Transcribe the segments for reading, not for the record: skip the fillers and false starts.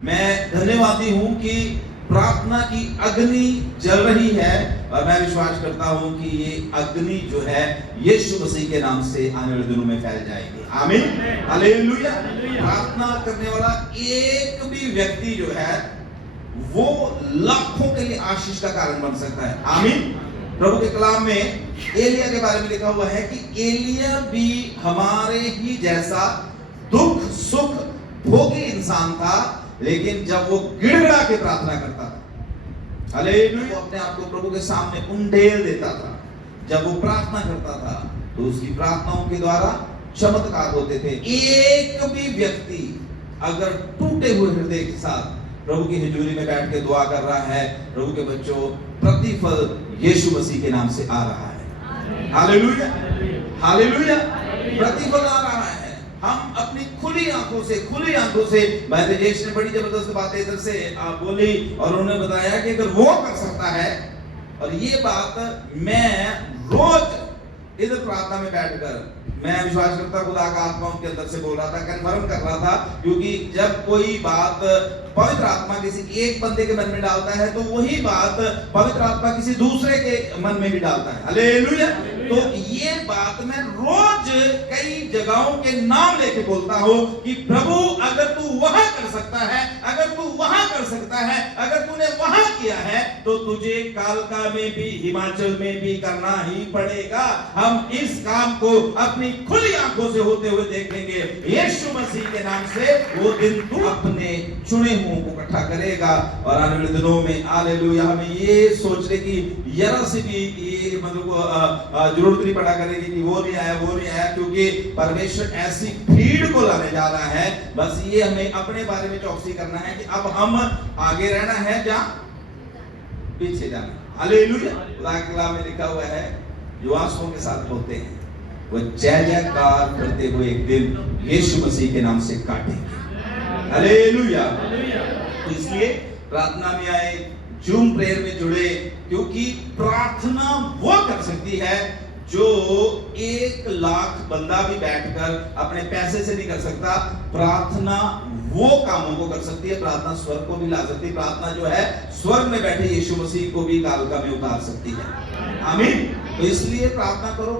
मैं धन्यवादी हूं कि प्रार्थना की अग्नि जल रही है और मैं विश्वास करता हूं कि ये अग्नि जो है यीशु मसीह के नाम से आने वाले दिनों में फैल जाएगी। आमीन, हालेलुया। प्रार्थना करने वाला एक भी व्यक्ति जो है वो लाखों के लिए आशीष का कारण बन सकता है। आमीन। प्रभु के कलाम में एलिया के बारे में लिखा हुआ है कि एलिया भी हमारे ही जैसा दुख सुख भोगी इंसान था, लेकिन जब वो गिड़गिड़ा के प्रार्थना करता था, हालेलुया, वो अपने आप को प्रभु के सामने उंडेल देता था। जब वो प्रार्थना करता था तो उसकी प्रार्थनाओं के द्वारा चमत्कार होते थे। एक भी व्यक्ति अगर टूटे हुए हृदय के साथ प्रभु की हजूरी में बैठ के दुआ कर रहा है, प्रभु के बच्चों, प्रतिफल यीशु मसीह के नाम से आ रहा है। हालेलुया, हालेलुया, प्रतिफल आ रहा है। हम अपनी खुली आंखों से महेश ने बड़ी जबरदस्त बातें इधर से बोली और उन्होंने बताया कि अगर वो कर सकता है, और ये बात मैं रोज इधर प्रार्थना में बैठकर मैं विश्वास करता खुदा का आत्मा उनके अंदर से बोल रहा था, कन्फर्म कर रहा था, क्योंकि जब कोई बात पवित्र आत्मा किसी एक बंदे के मन में डालता है तो वही बात पवित्र आत्मा किसी दूसरे के मन में भी डालता है। हालेलुया। तो ये बात मैं रोज कई जगहों के नाम लेके बोलता हूं कि प्रभु अगर तू वहां कर सकता है, अगर तू वहां कर सकता है, अगर तूने वहां किया है तो तुझे कालका में भी हिमाचल में भी करना ही पड़ेगा। हम इस काम को अपनी खुली आंखों से होते हुए देखेंगे। यीशु मसीह के नाम से वो दिन तू अपने चुने हुओं को इकट्ठा करेगा और आने वाले दिनों में हालेलुया हमें ये सोचने की जरा सी भी ये मतलब जरूरत नहीं पड़ा करेगी कि वो नहीं आया, क्योंकि परमेश्वर ऐसी भीड़ को लाने जा रहा है। बस ये हमें अपने बारे में चौकसी करना है कि अब हम आगे रहना है या पीछे जाना। हालेलुया। खुदा के कलाम में लिखा हुआ है, जो आंसुओं के साथ बोलते हैं वो जय जयकार करते हुए एक दिन यीशु मसीह के नाम से काटेंगे। हालेलुया। तो इसलिए प्रार्थना में आए, जूम प्रेयर में जुड़े, क्योंकि प्रार्थना वो कर सकती है जो 1,00,000 बंदा भी बैठकर अपने पैसे से नहीं कर सकता। प्रार्थना वो कामों को कर सकती है, प्रार्थना स्वर्ग को भी ला सकती है। प्रार्थना जो है स्वर्ग में बैठे यीशु मसीह को भी कालका में उतार सकती है। आमीन। तो इसलिए प्रार्थना करो,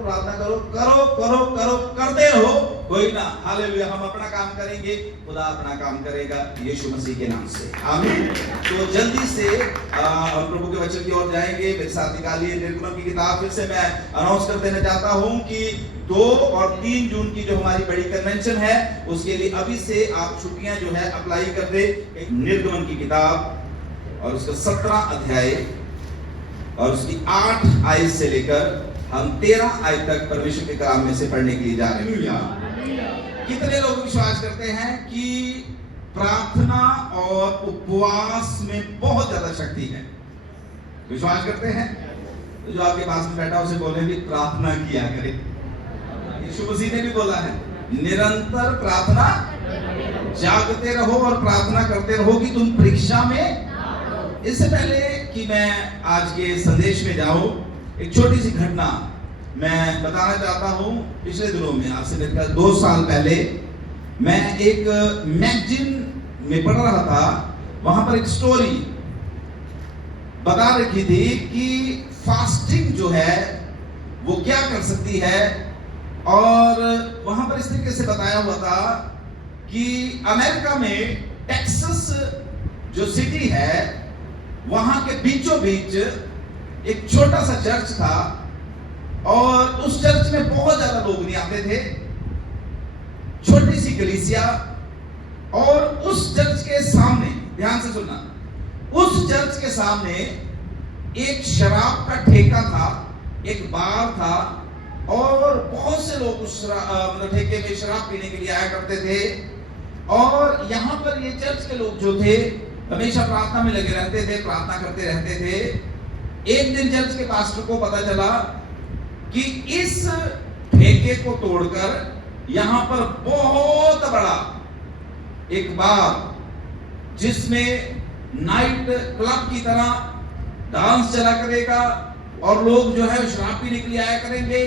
करते रहो, कोई ना। हालेलुया। हम अपना काम करेंगे, खुदा अपना काम करेगा यीशु मसीह के नाम से। आमीन। तो जल्दी से हम प्रभु के वचन की ओर जाएंगे। मेरे साथ निकालिए निर्गमन की किताब। फिर से मैं अनाउंस कर देना चाहता हूं कि 2 और 3 जून की जो हमारी बड़ी कन्वेंशन है, उसके लिए अभी से आप छुट्टियां जो है अप्लाई कर दे। निर्गमन की किताब और उसका 17 अध्याय और उसकी 8 आयत से लेकर हम 13 आयत तक परमेश्वर के कलाम में से पढ़ने के लिए जा रहे हैं। कितने लोग विश्वास करते हैं कि प्रार्थना और उपवास में बहुत ज्यादा शक्ति है? विश्वास करते हैं? तो जो आपके पास में बैठा उसे बोले भी प्रार्थना किया करे। यीशु मसीह ने भी बोला है, निरंतर प्रार्थना जागते रहो और प्रार्थना करते रहो कि तुम परीक्षा में। इससे पहले कि मैं आज के संदेश में जाऊं, एक छोटी सी घटना मैं बताना चाहता हूं। पिछले दिनों में, आज से मेरे 2 साल पहले, मैं एक मैगजीन में पढ़ रहा था। वहां पर एक स्टोरी बता रखी थी कि फास्टिंग जो है वो क्या कर सकती है, और वहां पर इस तरीके से बताया हुआ था कि अमेरिका में टेक्सास जो सिटी है, वहां के बीचों बीच एक छोटा सा चर्च था और उस चर्च में बहुत ज्यादा लोग नहीं आते थे। छोटी सी कलीसिया, और उस चर्च के सामने, ध्यान से सुनना, उस चर्च के सामने एक शराब का ठेका था, एक बार था, और बहुत से लोग उस ठेके में शराब पीने के लिए आया करते थे। और यहाँ पर ये चर्च के लोग जो थे हमेशा प्रार्थना में लगे रहते थे, प्रार्थना करते रहते थे। एक दिन चर्च के पास्टर को पता चला कि इस ठेके को तोड़कर यहाँ पर बहुत बड़ा एक बार, जिसमें नाइट क्लब की तरह डांस चला करेगा और लोग जो है शराब पीने के लिए आया करेंगे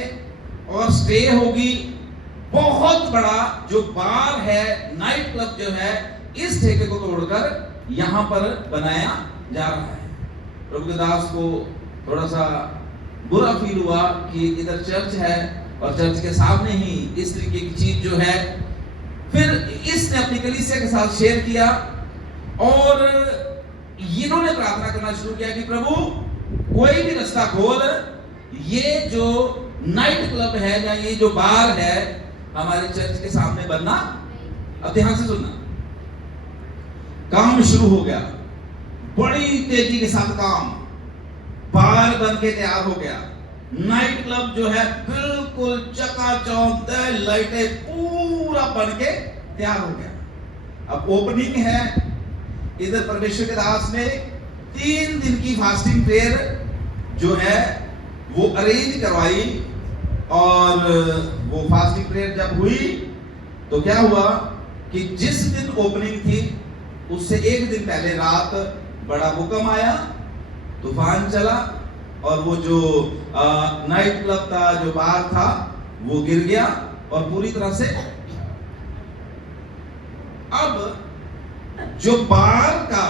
और स्टे होगी। बहुत बड़ा जो बार है, नाइट क्लब जो है, इस ठेके को तोड़कर यहां पर बनाया जा रहा है। प्रभु के दास को थोड़ा सा बुरा फील हुआ कि इधर चर्च है और चर्च के सामने ही इस तरीके की चीज जो है। फिर इसने अपनी कलीसिया के साथ शेयर किया और इन्होंने प्रार्थना करना शुरू किया कि प्रभु कोई भी रास्ता खोल, ये जो नाइट क्लब है या ये जो बार है हमारे चर्च के सामने बनना। अब ध्यान से सुनना, काम शुरू हो गया, बड़ी तेजी के साथ काम, बार बन के तैयार हो गया। नाइट क्लब जो है बिल्कुल चकाचौंध, लाइटें पूरा बन के तैयार हो गया। अब ओपनिंग है, इधर परमेश्वर के दास ने 3 दिन की फास्टिंग प्रेयर जो है वो अरेंज करवाई। और वो फास्टिंग प्रेयर जब हुई तो क्या हुआ कि जिस दिन ओपनिंग थी उससे 1 दिन पहले रात बड़ा भूकंप आया, तूफान चला और वो जो नाइट क्लब का जो बार था वो गिर गया और पूरी तरह से। अब जो बार का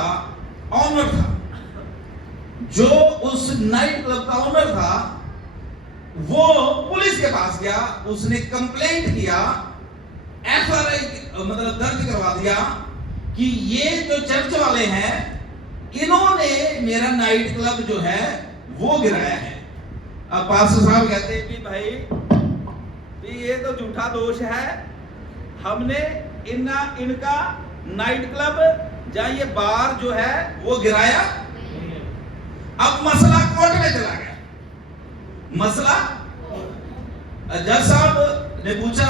ऑनर था, जो उस नाइट क्लब का ऑनर था, वो पुलिस के पास गया, उसने कंप्लेंट किया, एफआईआर मतलब दर्ज करवा दिया कि ये जो चर्च वाले हैं इन्होंने मेरा नाइट क्लब जो है वो गिराया है। अब पास्टर साहब कहते हैं कि भाई ये तो झूठा दोष है, हमने इनका नाइट क्लब या ये बार जो है वो गिराया। अब मसला कोर्ट में चला गया। मसला जज साहब ने पूछा,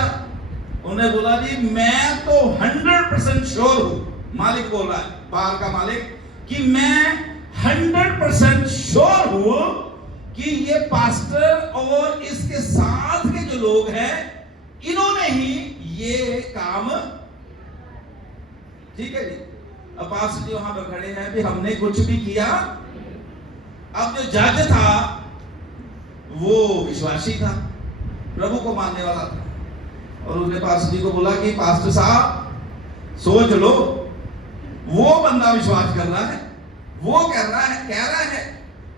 उन्होंने बोला जी मैं तो 100% श्योर हूं, मालिक बोल रहा है, बार का मालिक, कि मैं 100% श्योर हूं कि ये पास्टर और इसके साथ के जो लोग हैं इन्होंने ही ये काम। ठीक है जी। अब पास्टर जी वहां पर खड़े हैं भी हमने कुछ भी किया। अब जो जज था वो विश्वासी था, प्रभु को मानने वाला था, और उसने पास्टर जी को बोला कि पास्टर साहब सोच लो, वो बंदा विश्वास कर रहा है, वो कह रहा है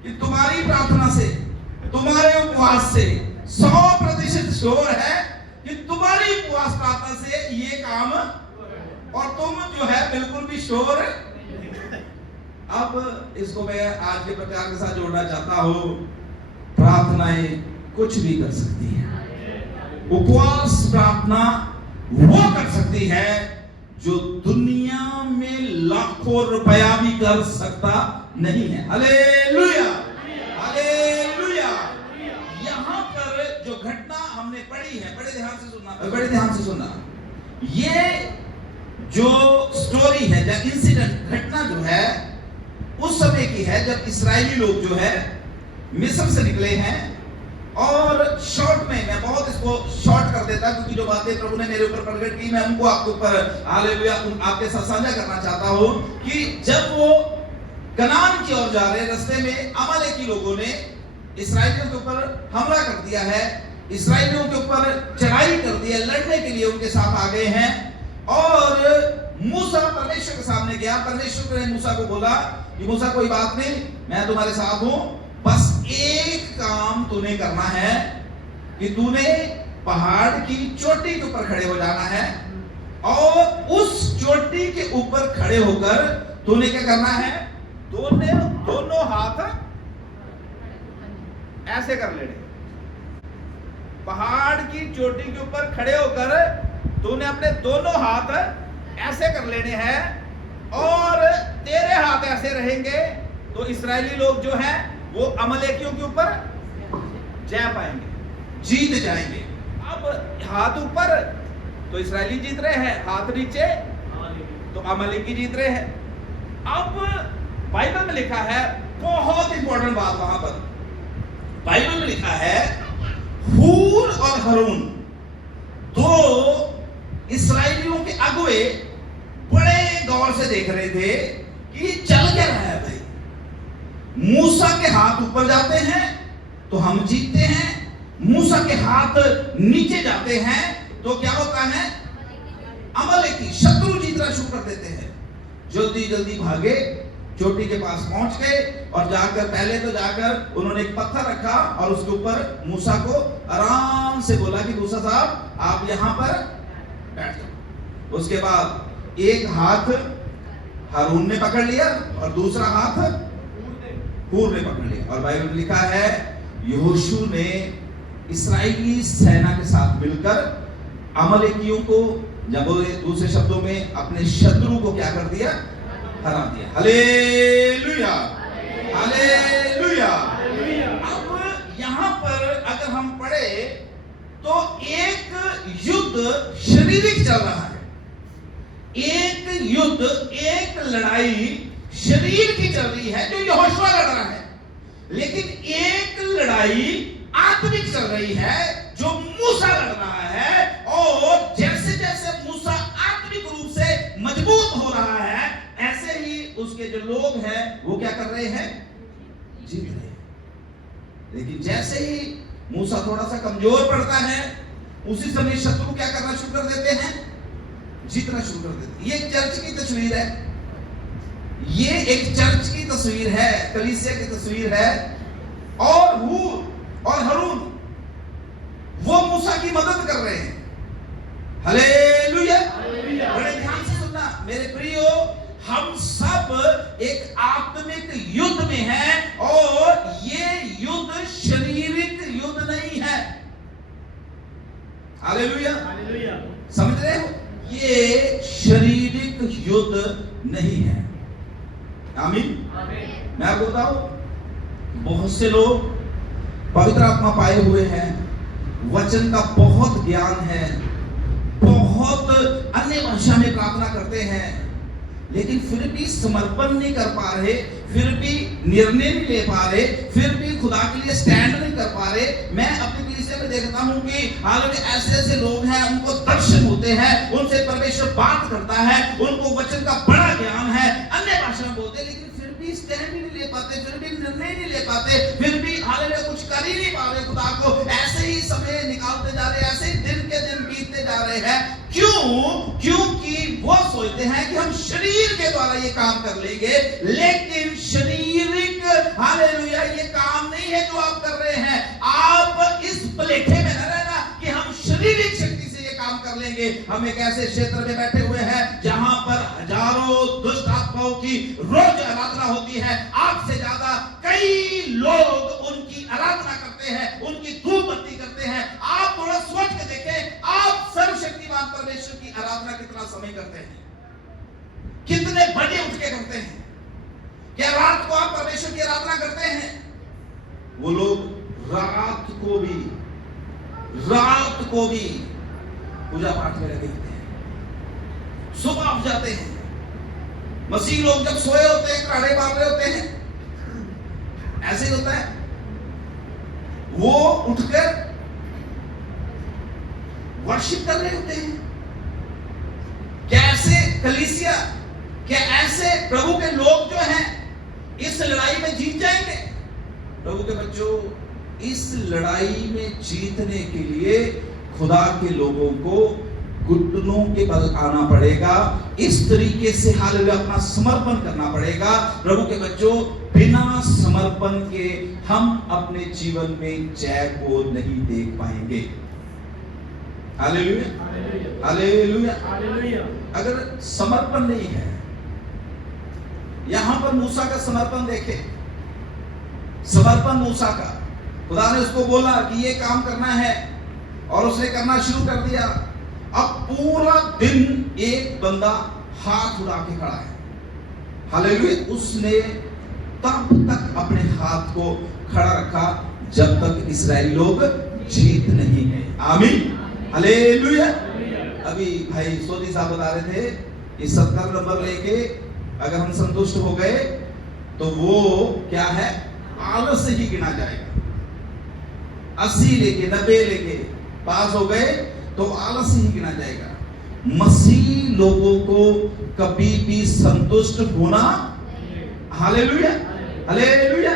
कि तुम्हारी प्रार्थना से, तुम्हारे उपवास से 100% श्योर है कि तुम्हारी उपवास प्रार्थना से ये काम, और तुम जो है बिल्कुल भी श्योर। अब इसको मैं आज के प्रचार के साथ जोड़ना चाहता हूं। प्रार्थनाएं कुछ भी कर सकती है, उपवास प्रार्थना वो कर सकती है जो दुनिया में लाखों रुपया भी कर सकता नहीं है। Hallelujah, hallelujah. यहां पर जो घटना हमने पढ़ी है, बड़े ध्यान से सुनना, ये जो स्टोरी है, जो इंसिडेंट, घटना जो है उस समय की है जब इस्राएली लोग जो है मिस्र से निकले हैं। और शॉर्ट में मैं बहुत इसको शॉर्ट कर देता क्योंकि जो बातें प्रभु ने मेरे ऊपर प्रकट की मैं उनको आपके ऊपर हालेलुया आपके साथ साझा करना चाहता हूं कि जब वो कनान की ओर जा रहे, रास्ते में अमालेकी लोगों ने इस्राएलियों के ऊपर हमला कर दिया है, इस्राएलियों के ऊपर चढ़ाई कर दी है, लड़ने के लिए उनके साथ आ गए हैं। और मूसा परमेश्वर के सामने गया, परमेश्वर ने मूसा को बोला कि मूसा कोई बात नहीं, मैं तुम्हारे साथ हूं, बस एक काम तूने करना है कि तूने पहाड़ की चोटी के ऊपर खड़े हो जाना है और उस चोटी के ऊपर खड़े होकर तूने क्या करना है, दोनों हाथ ऐसे कर लेने। पहाड़ की चोटी के ऊपर खड़े होकर तूने अपने दोनों हाथ ऐसे कर लेने हैं और तेरे हाथ ऐसे रहेंगे तो इस्राएली लोग जो हैं वो अमलेकियों के ऊपर जय पाएंगे, जीत जाएंगे। अब हाथ ऊपर तो इस्राएली जीत रहे हैं, हाथ नीचे तो अमलेकी जीत रहे हैं। अब बाइबल में लिखा है, बहुत इंपॉर्टेंट बात, वहां पर बाइबल में लिखा है हूर और हरून दो इस्राएलियों के अगुए बड़े गौर से देख रहे थे कि चल क्या रहा है भाई। मूसा के हाथ ऊपर जाते हैं तो हम जीतते हैं, मूसा के हाथ नीचे जाते हैं तो क्या होता है, अमलेकी शत्रु जीतना शुरू कर देते हैं। जल्दी जल्दी भागे, चोटी के पास पहुंच गए और जाकर पहले तो जाकर उन्होंने एक पत्थर रखा और उसके ऊपर मूसा को आराम से बोला कि मूसा साहब आप यहां पर बैठ जाओ। उसके बाद एक हाथ हारून ने पकड़ लिया और दूसरा हाथ हूर ने पकड़ लिया। और बाइबल में लिखा है यहोशू ने इस्राएली सेना के साथ मिलकर अमलेकियों को, जब बोले दूसरे शब्दों में अपने शत्रु को क्या कर दिया, हरा दिया। Hallelujah, hallelujah. अब यहां पर अगर हम पढ़े तो एक युद्ध शारीरिक चल रहा है, एक युद्ध, एक लड़ाई शरीर की चल रही है जो यहोशू लड़ रहा है, लेकिन एक लड़ाई आत्मिक चल रही है जो मूसा लड़ रहा है। और जैसे जैसे मूसा आत्मिक रूप से मजबूत हो रहा है, ऐसे ही उसके जो लोग हैं वो क्या कर रहे हैं, जीत रहे हैं। लेकिन जैसे ही मूसा थोड़ा सा कमजोर पड़ता है, उसी समय शत्रु क्या करना शुरू कर देते हैं, जीतना शुरू कर देते हैं। ये चर्च की तस्वीर है, ये एक चर्च की तस्वीर है, कलीसिया की तस्वीर है। और हूर और हारून वो मूसा की मदद कर रहे हैं। हालेलुया। बड़े ध्यान से सुनना मेरे प्रियो, हम सब एक आत्मिक युद्ध में हैं और ये युद्ध शारीरिक युद्ध नहीं है। हालेलुया, समझ रहे हो, ये शारीरिक युद्ध नहीं है। आमीन। मैं आपको बताऊं, बहुत से लोग पवित्र आत्मा पाए हुए हैं, वचन का बहुत ज्ञान है, बहुत अन्य भाषा में प्रार्थना करते हैं, लेकिन फिर भी समर्पण नहीं कर पा रहे, फिर भी निर्णय नहीं ले पा रहे, फिर भी खुदा के लिए स्टैंड नहीं कर पा रहे। मैं अपने कलीसिया में देखता हूं कि हालांकि ऐसे ऐसे लोग हैं, उनको दर्शन होते हैं, उनसे परमेश्वर बात करता है, उनको वचन का बड़ा ज्ञान है, अन्य भाषा में बोलते हैं, लेकिन फिर भी स्टैंड ही नहीं ले पाते, फिर भी निर्णय नहीं ले पाते, फिर भी हालांकि कुछ कर ही नहीं पा रहे खुदा को। ऐसे ही समय निकालते जा रहे हैं, ऐसे ही दिन के दिन बीतते जा रहे हैं। क्यों? क्योंकि वो सोचते हैं कि हम शरीर के द्वारा ये काम कर लेंगे, लेकिन शारीरिक हालेलुया ये काम नहीं है जो आप कर रहे हैं। आप इस भुलेखे में न रहना कि हम शारीरिक शक्ति से ये काम कर लेंगे। हम एक ऐसे क्षेत्र में बैठे हुए हैं जहां पर हजारों दुष्ट आत्माओं की रोज आराधना होती है। आपसे ज्यादा कई लोग उनकी आराधना करते हैं, उनकी धूप बत्ती करते हैं। आप थोड़ा सोच के देखें, आप सर्वशक्तिमान परमेश्वर की आराधना कितना समय करते हैं, कितने बजे उठ के करते हैं? क्या रात को आप परमेश्वर की आराधना करते हैं? वो लोग रात को भी पूजा पाठ में लगे होते हैं, सुबह उठ जाते हैं। मसीह लोग जब सोए होते हैं, कराड़े मार रहे होते हैं, ऐसे ही होता है। वो उठकर वर्शिप कर रहे होते हैं। क्या ऐसे कलीसिया, क्या ऐसे प्रभु के लोग जो हैं इस लड़ाई में जीत जाएंगे? प्रभु के बच्चों, इस लड़ाई में जीतने के लिए खुदा के लोगों को घुटनों के बल आना पड़ेगा। इस तरीके से हालेलुया अपना समर्पण करना पड़ेगा। प्रभु के बच्चों, बिना समर्पण के हम अपने जीवन में जय को नहीं देख पाएंगे। Hallelujah, hallelujah, hallelujah. अगर समर्पण नहीं है, यहां पर मूसा का समर्पण देखे, समर्पण मूसा का, खुदा ने उसको बोला कि ये काम करना है और उसने करना शुरू कर दिया। अब पूरा दिन एक बंदा हाथ उड़ा के खड़ा है। हालेलुया। उसने तब तक अपने हाथ को खड़ा रखा जब तक इस्राएली लोग जीत नहीं गए। आमीन, हालेलुया। अभी भाई सोदी साहब बता रहे थे कि 70 नंबर लेके अगर हम संतुष्ट हो गए तो वो क्या है, आलस ही गिना जाएगा। 80 लेके 90 लेके पास हो गए तो आलस ही गिना जाएगा। मसीह लोगों को कभी भी संतुष्ट होना, हालेलुया, हालेलुया,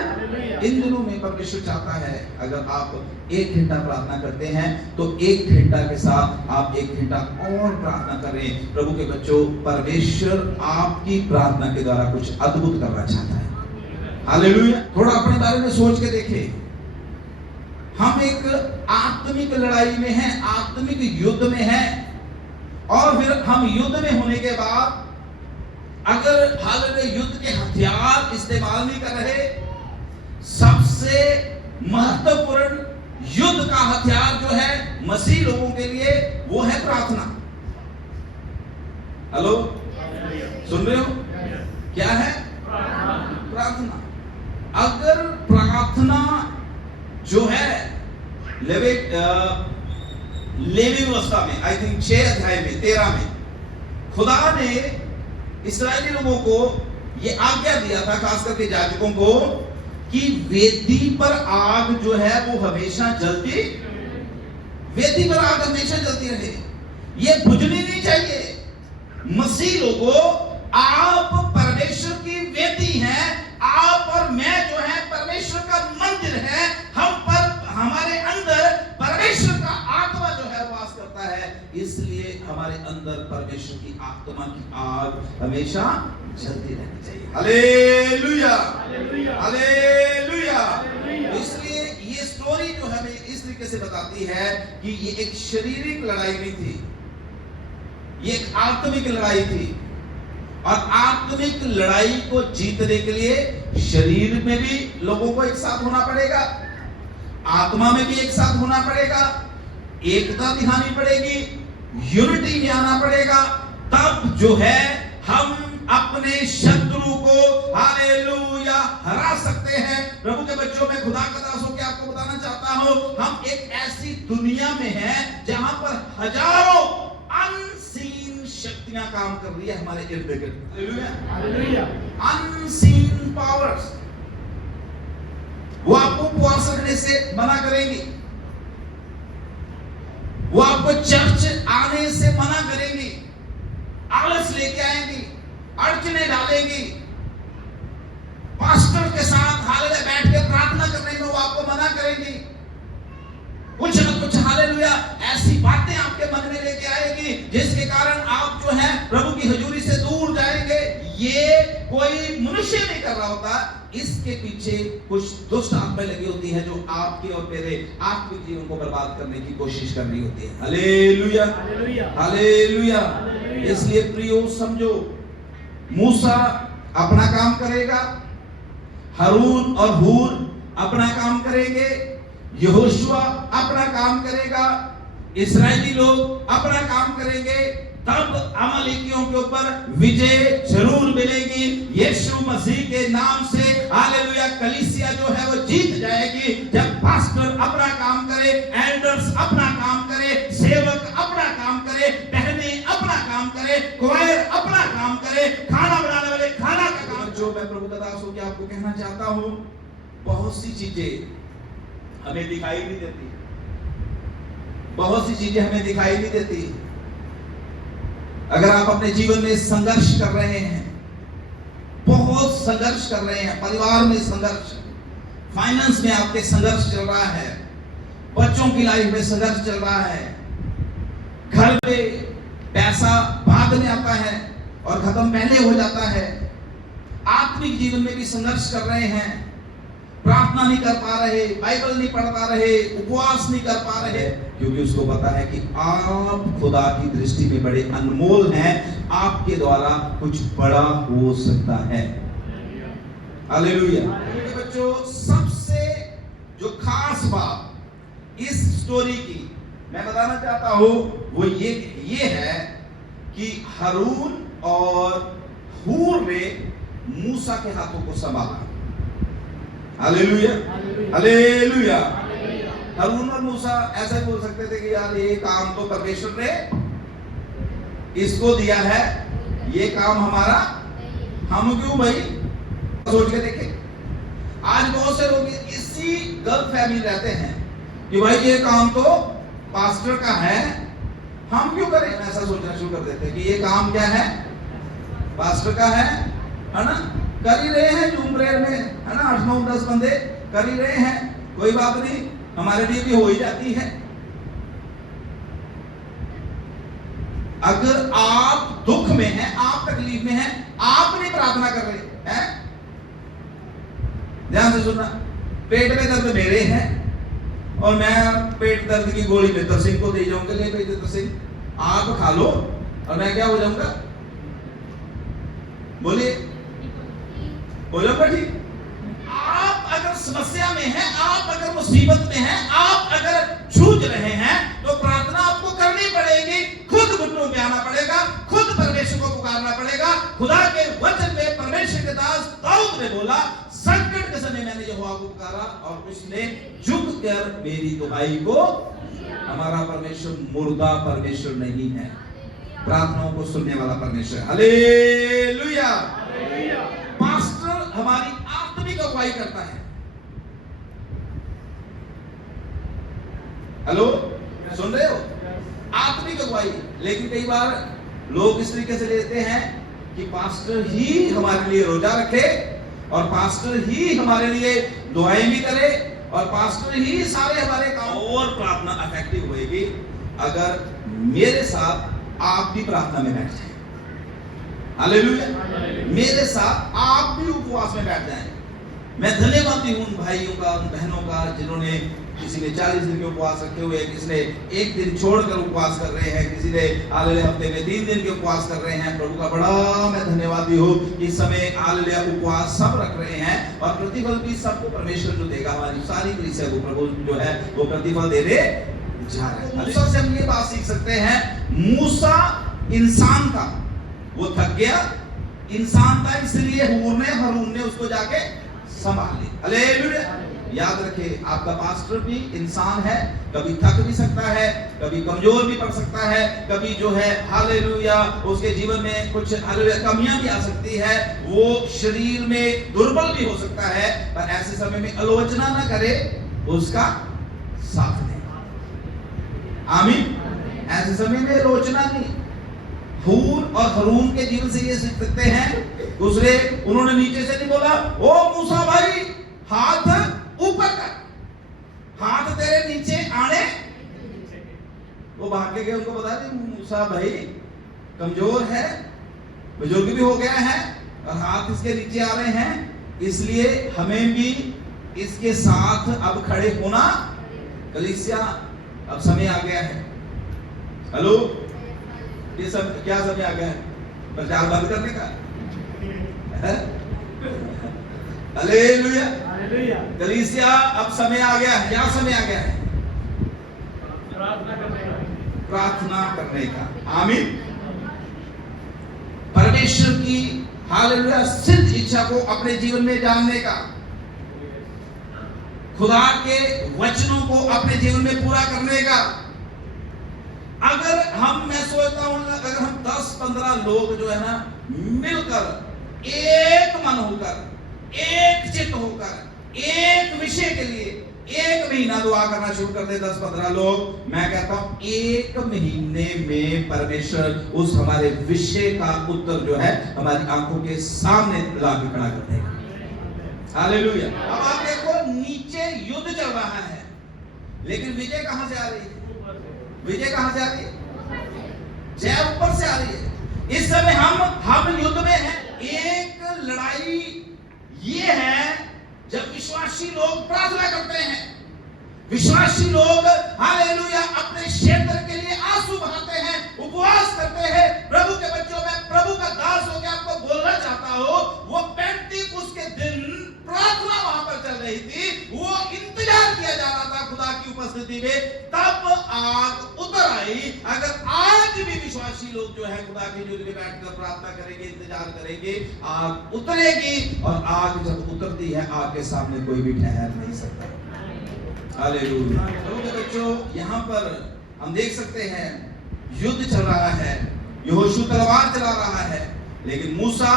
इन दिनों में परमेश्वर चाहता है अगर आप 1 घंटा प्रार्थना करते हैं तो 1 घंटा के साथ आप 1 घंटा और प्रार्थना करें। प्रभु के बच्चों, परमेश्वर आपकी प्रार्थना के द्वारा कुछ अद्भुत करना चाहता है। हालेलुया। थोड़ा अपने बारे में सोच के देखें। हम एक आत्मिक लड़ाई में हैं, आत्मिक युद्ध में हैं, और फिर हम युद्ध में होने के बाद अगर हालेलुया युद्ध के हथियार इस्तेमाल नहीं कर रहे, सबसे महत्वपूर्ण युद्ध का हथियार जो है मसीह लोगों के लिए वो है प्रार्थना। हेलो, सुन रहे हो? क्या है? प्रार्थना। अगर प्रार्थना जो है लेवी व्यवस्था में आई थिंक 6 अध्याय में 13 में खुदा ने इस्राएली लोगों को ये आज्ञा दिया था, खास करके याजकों को, कि वेदी पर आग जो है वो हमेशा जलती, वेदी पर आग हमेशा जलती रहे, ये बुझनी नहीं चाहिए। मसीह लोगों, आप परमेश्वर की वेदी हैं, आप और मैं जो है परमेश्वर का मंदिर है। हम पर हमारे अंदर परमेश्वर का आत्मा जो है वास करता है, इसलिए हमारे अंदर परमेश्वर की आत्मा की आग हमेशा जलती रहनी चाहिए। Hallelujah, hallelujah. इसलिए ये स्टोरी जो हमें इस तरीके से बताती है कि ये एक शारीरिक लड़ाई नहीं थी, ये एक आत्मिक लड़ाई थी, और आत्मिक लड़ाई को जीतने के लिए शरीर में भी लोगों को एक साथ होना पड़ेगा, आत्मा में भी एक साथ होना पड़ेगा, एकता दिखानी पड़ेगी, यूनिटी में आना पड़ेगा। तब जो है हम अपने शत्रु को हालेलुया हरा सकते हैं। प्रभु के बच्चों, मैं खुदा का दास होकर आपको बताना चाहता हूं, हम एक ऐसी दुनिया में हैं जहां पर हजारों अनसीन शक्तियां काम कर रही है हमारे इर्द गिर्द। हालेलुया। अनसीन पावर्स, वो आपको उपवास रखने से मना करेंगी, वो आपको चर्च आने से मना करेंगी, आलस लेके आएंगी, अड़चने डालेंगी, पास्टर के साथ हालेलुया बैठ के प्रार्थना करने में वो आपको मना करेंगी, कुछ न कुछ हालेलुया ऐसी बातें आपके मन में लेके आएगी जिसके कारण आप जो है प्रभु की हजूरी से दूर जाएंगे। ये कोई मनुष्य नहीं कर रहा होता, इसके पीछे कुछ दुष्ट आत्माएं लगी होती है जो आपके और मेरे आत्मिक जीवन को बर्बाद करने की कोशिश कर रही होती है। Hallelujah, hallelujah. इसलिए प्रियो समझो, मूसा अपना काम करेगा, हारून और हूर अपना काम करेंगे, यहोशुआ अपना काम करेगा, इस्राएली लोग अपना काम करेंगे, तब अमालेकियों के ऊपर विजय जरूर मिलेगी। यीशु मसीह के नाम से हालेलुया कलीसिया जो है वो जीत जाएगी। जब पास्टर अपना काम करे, एल्डर्स अपना काम करे, सेवक अपना काम करे, बहनें अपना काम करे, क्वायर अपना काम करे, खाना बनाने वाले खाना का काम। जो मैं प्रभु का दास होकर आपको कहना चाहता हूं, बहुत सी चीजें हमें दिखाई नहीं देती, बहुत सी चीजें हमें दिखाई नहीं देती। अगर आप अपने जीवन में संघर्ष कर रहे हैं, बहुत संघर्ष कर रहे हैं, परिवार में संघर्ष, फाइनेंस में आपके संघर्ष चल रहा है, बच्चों की लाइफ में संघर्ष चल रहा है, घर में पैसा बाद में आता है और खत्म पहले हो जाता है, आत्मिक जीवन में भी संघर्ष कर रहे हैं, प्रार्थना नहीं कर पा रहे, बाइबल नहीं पढ़ पा रहे, उपवास नहीं कर पा रहे, क्योंकि उसको पता है कि आप खुदा की दृष्टि में बड़े अनमोल हैं, आपके द्वारा कुछ बड़ा हो सकता है। हालेलुया। बच्चों, सबसे जो खास बात इस स्टोरी की मैं बताना चाहता हूं वो ये है कि हारून और हूर ने मूसा के हाथों को संभाला। Hallelujah, hallelujah. हारून और मूसा ऐसा बोल सकते थे कि यार ये काम तो परमेश्वर ने इसको दिया है, ये काम हमारा, हम क्यों भाई। सोच के देखें, आज बहुत से लोग इसी गलत फहमी रहते हैं कि भाई ये काम तो पास्टर का है, हम क्यों करें। ऐसा सोचना शुरू कर देते हैं कि ये काम क्या है, पास्टर का है ना, कर ही रहे हैं जूम प्रेयर में, है ना, 8 9 10 बंदे कर ही रहे हैं, कोई बात नहीं, हमारे लिए भी हो ही जाती है। अगर आप दुख में हैं, आप तकलीफ में हैं, आप नहीं प्रार्थना कर रहे हैं, ध्यान से सुनना, पेट में दर्द मेरे हैं और मैं पेट दर्द की गोली बेहतर सिंह को दे जाऊंगा, ले भाई बेहतर सिंह आप खा लो, और मैं क्या हो जाऊंगा, बोलिए हो जाऊंगा ठीक। आप अगर समस्या में हैं, आप अगर मुसीबत में हैं, आप अगर जूझ रहे हैं, तो प्रार्थना आपको करनी पड़ेगी, खुद घुटनों पे आना पड़ेगा, खुद परमेश्वर को पुकारना पड़ेगा। खुदा के वचन में परमेश्वर के दास दाऊद ने बोला, संकट के समय मैंने यहोवा को पुकारा और उसने झुककर मेरी दुहाई को। हमारा परमेश्वर मुर्दा परमेश्वर नहीं है, प्रार्थनाओं को सुनने वाला परमेश्वर। हालेलुया। पास्टर हमारी आत्मिक अगुवाई करता है। हेलो, सुन रहे हो? आत्मिक अगुवाई। लेकिन कई बार लोग इस तरीके से लेते हैं कि पास्टर ही हमारे लिए रोजा रखे और पास्टर ही हमारे लिए दुआएं भी करे और पास्टर ही सारे हमारे काम। और प्रार्थना इफेक्टिव होगी अगर मेरे साथ आप भी प्रार्थना में बैठ जाएं। हालेलुया। मेरे साथ आप भी उपवास में बैठ जाएं। मैं धन्यवादी हूं उन भाइयों का, उन बहनों का जिन्होंने, किसी ने 40 दिन के उपवास रखे हुए, किसी ने एक दिन छोड़कर उपवास कर रहे हैं, किसी ने हालेलुया हफ्ते में 3 दिन के उपवास कर रहे हैं। प्रभु का बड़ा मैं धन्यवादी हूं। इस समय हालेलुया उपवास सब रख रहे हैं और प्रतिफल भी सबको परमेश्वर जो देगा, हमारी सारी कलीसिया को प्रभु जो है वो प्रतिफल दे दे जा रहा है। मूसा से हम ये बात सीख सकते हैं, मूसा इंसान था, वो थक गया, इंसान था, इसलिए हारून ने उसको जाके संभाल लिया। हालेलुया। याद रखें, आपका पास्टर भी इंसान है, कभी थक भी सकता है, कभी कमजोर भी पड़ सकता है, कभी जो है हालेलुया उसके जीवन में कुछ हालेलुया कमियां भी आ सकती है, वो शरीर में दुर्बल भी हो सकता है, पर ऐसे समय में आलोचना ना करे, उसका साथ दे। आमीन। ऐसे समय में आलोचना नहीं। हूर और हारून के जीवन से ये सीख सकते हैं, दूसरे उन्होंने नीचे से नहीं बोला, ओ मूसा भाई हाथ ऊपर कर, हाथ तेरे नीचे आने। वो भाग के गए, उनको बता दी मूसा भाई कमजोर है, बुजुर्ग भी हो गया है और हाथ इसके नीचे आ रहे हैं, इसलिए हमें भी इसके साथ अब खड़े होना। कलीसिया अब समय आ गया है। हेलो, ये सब क्या समय आ गया है? प्रचार बंद करने का। हालेलुया। कलीसिया अब समय आ गया है। क्या समय आ गया है? प्रार्थना करने का। आमीन। परमेश्वर की हालेलुया सिद्ध इच्छा को अपने जीवन में जानने का, खुदा के वचनों को अपने जीवन में पूरा करने का। अगर हम, मैं सोचता हूं, अगर हम 10-15 लोग जो है ना मिलकर एक मन होकर, एक चित्त होकर, एक विषय के लिए 1 महीना दुआ करना शुरू कर दे, 10-15 लोग, मैं कहता हूं 1 महीने में परमेश्वर उस हमारे विषय का उत्तर जो है हमारी आंखों के सामने ला के खड़ा कर देगा। हालेलुया। अब आप देखो, नीचे युद्ध चल रहा है, लेकिन विजय कहां से आ रही है? विजय कहां से आ रही है? जय ऊपर से आ रही है। इस समय हम युद्ध में हैं। एक लड़ाई ये है जब विश्वासी लोग प्रार्थना करते हैं, विश्वासी लोग हालेलुया अपने क्षेत्र के लिए आंसू बहाते हैं, उपवास करते हैं। प्रभु के बच्चों में प्रभु का दास होकर आपको बोलना चाहता हो, वो पेंटिकुस्त के दिन प्रार्थना वहां पर चल रही थी, वो इंतजार किया जा रहा था खुदा की उपस्थिति में, तब आग उतर आई। अगर आज भी विश्वासी लोग जो है खुदा की जुल्फ में बैठकर प्रार्थना करेंगे, इंतजार करेंगे, आग उतरेगी, और आग जब उतरती है, आग के सामने कोई भी ठहर नहीं सकता। हालेलुया। प्रभु के बच्चों, यहाँ पर हम देख सकते हैं युद्ध चल रहा है, यहोशू तलवार चला रहा है, लेकिन मूसा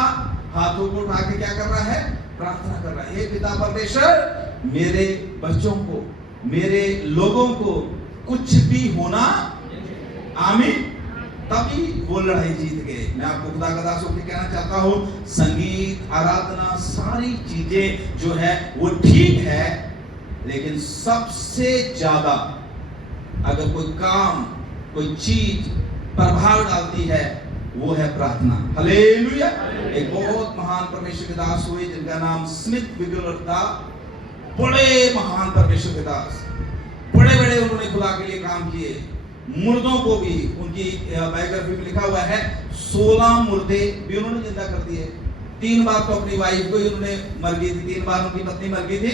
हाथों को उठा के क्या कर रहा है? प्रार्थना कर रहा है, हे पिता परमेश्वर, मेरे बच्चों को, मेरे लोगों को कुछ भी होना, आमीन, तभी वो लड़ाई जीत गए। मैं आपको खुदा का दास होकर कहना चाहता हूँ, संगीत, आराधना, सारी चीजें जो है वो ठीक है, लेकिन सबसे ज्यादा अगर कोई काम, कोई चीज प्रभाव डालती है वो है प्रार्थना। हालेलुया। एक बहुत महान परमेश्वर के दास हुए जिनका नाम स्मिथ विगुलर था। बड़े महान परमेश्वर के दास, बड़े बड़े उन्होंने खुदा के लिए काम किए। मुर्दों को भी, उनकी बायोग्राफी में लिखा हुआ है 16 मुर्दे भी उन्होंने जिंदा कर दिए। 3 बार तो अपनी वाइफ को ही उन्होंने मर गई थी, 3 बार उनकी पत्नी मर गई थी,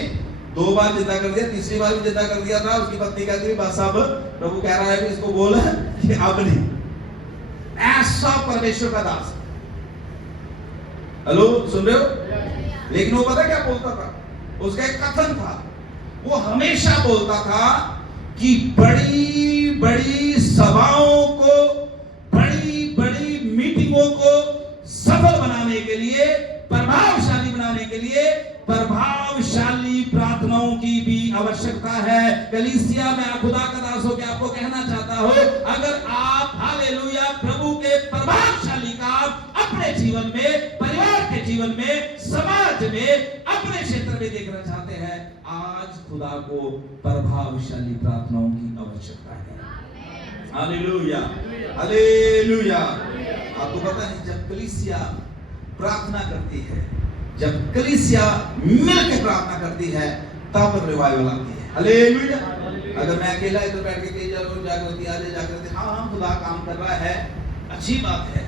2 बार जिंदा कर दिया, तीसरी बार भी जिंदा कर दिया था। उसकी पत्नी कहती थी बस अब प्रभु कह रहा है कि इसको बोल कि अब नहीं। ऐसा परमेश्वर का दास। हेलो, सुन रहे हो? लेकिन वो पता क्या बोलता था? उसका एक कथन था, वो हमेशा बोलता था कि बड़ी बड़ी सभाओं को, बड़ी बड़ी मीटिंगों को सफल बनाने के लिए, प्रभावशाली बनाने के लिए प्रभावशाली प्रार्थनाओं की भी आवश्यकता है। कलीसिया में खुदा का दास होकर आपको कहना चाहता हूं, अगर आप हालेलुया प्रभु के प्रभावशाली काम अपने जीवन में, परिवार के जीवन में, समाज में, अपने क्षेत्र में देखना चाहते हैं, आज खुदा को प्रभावशाली प्रार्थनाओं की आवश्यकता है। Hallelujah, hallelujah. आपको पता है जब कलीसिया प्रार्थना करती है, जब कलीसिया मिलकर प्रार्थना करती है, तब रिवाइवल आती है। हालेलुया। अगर मैं अकेला इधर बैठ के कहीं जागृति आ जाए, जागृति, हाँ खुदा काम कर रहा है, अच्छी बात है।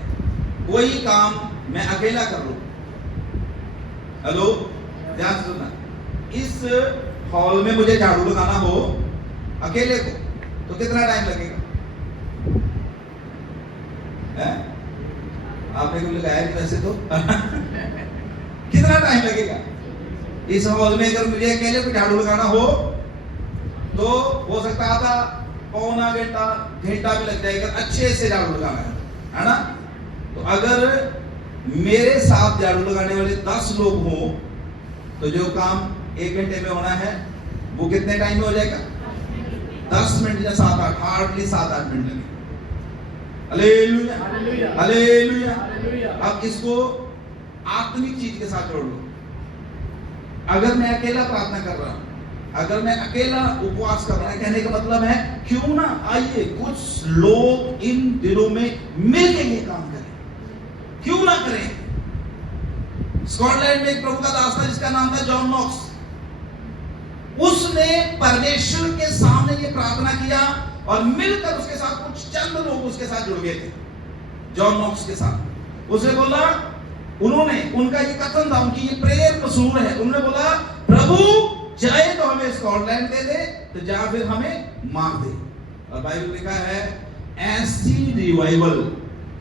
वही काम मैं अकेला कर लूं। हेलो, ध्यान से सुनना, इस हॉल में मुझे झाड़ू लगाना हो अकेले को, तो कितना टाइम लगेगा? आपने को लगाया कि वैसे तो कितना टाइम लगेगा? इस हॉल में अगर मुझे अकेले को झाड़ू लगाना हो तो हो सकता है आधा पौना घंटा भी लग जाएगा, अच्छे से झाड़ू लगाना है ना। तो अगर मेरे साथ झाड़ू लगाने वाले 10 लोग हों तो जो काम 1 घंटे में होना है वो कितने टाइम में हो जाएगा? 10 मिनट या 7-8, हार्डली 7-8 मिनट लगेगा। Hallelujah, hallelujah. अब इसको आत्मिक चीज के साथ जोड़ लो। अगर मैं अकेला प्रार्थना कर रहा हूं, अगर मैं अकेला उपवास कर रहा हूं, कहने का मतलब है क्यों ना आइए कुछ लोग इन दिनों में मिलकर ये काम करें, क्यों ना करें। स्कॉटलैंड में एक प्रभु का दास था जिसका नाम था जॉन नॉक्स। उसने परमेश्वर के सामने ये प्रार्थना किया और मिलकर उसके साथ कुछ चंद लोग उसके साथ जुड़ गए थे, जॉन नॉक्स के साथ। उसने बोला, उनका ये कथन था, उनकी ये प्रेयर मशहूर है, उन्होंने बोला प्रभु चाहे तो हमें स्कॉटलैंड दे दे, तो या फिर हमें मार दे। और बाइबल लिखा है ऐसी रिवाइवल